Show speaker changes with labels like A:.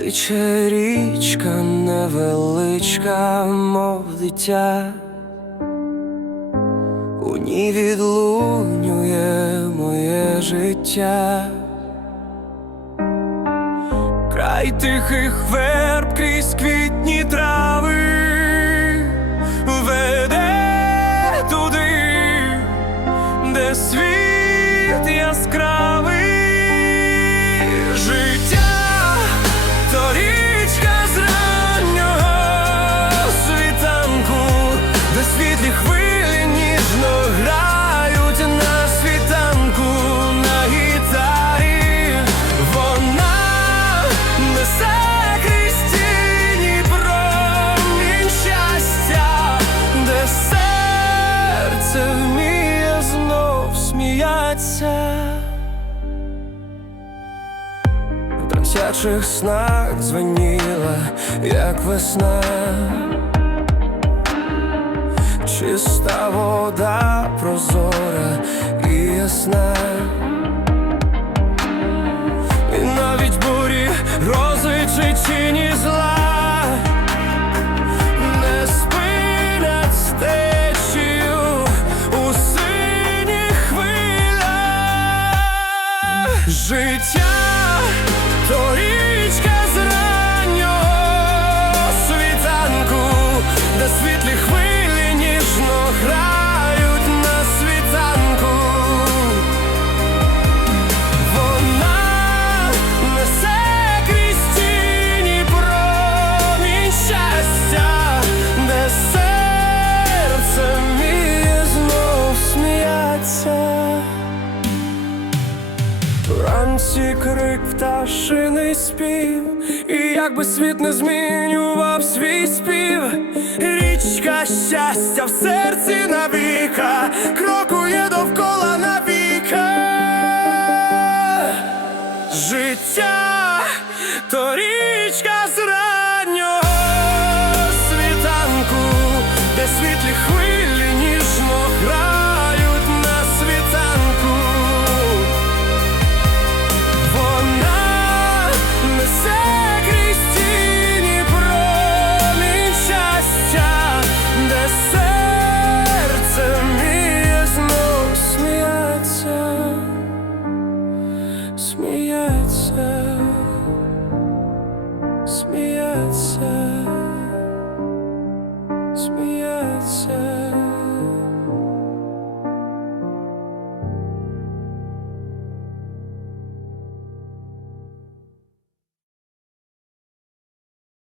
A: Тече річка невеличка, мов дитя, у ній відлунює моє життя, край тихих верб крізь квітні трави веде туди, де світ яскравий В трансячих снах дзвеніла, як весна, чиста вода прозора і ясна, чи тіні зла. Життя, то Вранці крик пташиний спів, і якби світ не змінював свій спів, річка щастя в серці навіка, крокує довкола навіка. Життя то річка з раннього світанку, де світлі me outside.